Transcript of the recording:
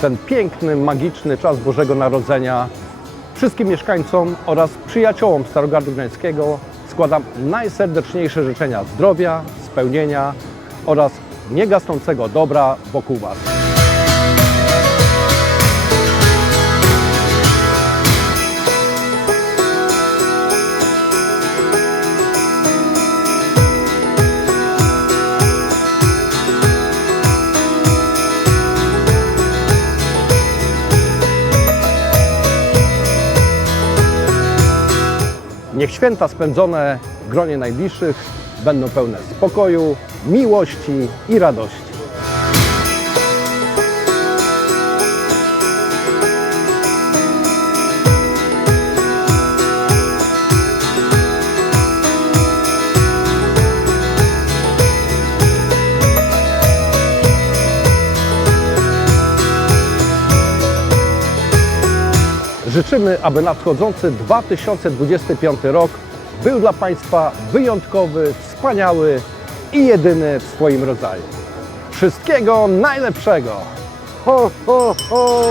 ten piękny, magiczny czas Bożego Narodzenia. Wszystkim mieszkańcom oraz przyjaciołom Starogardu Gdańskiego składam najserdeczniejsze życzenia zdrowia, spełnienia oraz niegasnącego dobra wokół Was. Niech święta spędzone w gronie najbliższych będą pełne spokoju, miłości i radości. Życzymy, aby nadchodzący 2025 rok był dla Państwa wyjątkowy, wspaniały i jedyny w swoim rodzaju. Wszystkiego najlepszego! Ho, ho, ho!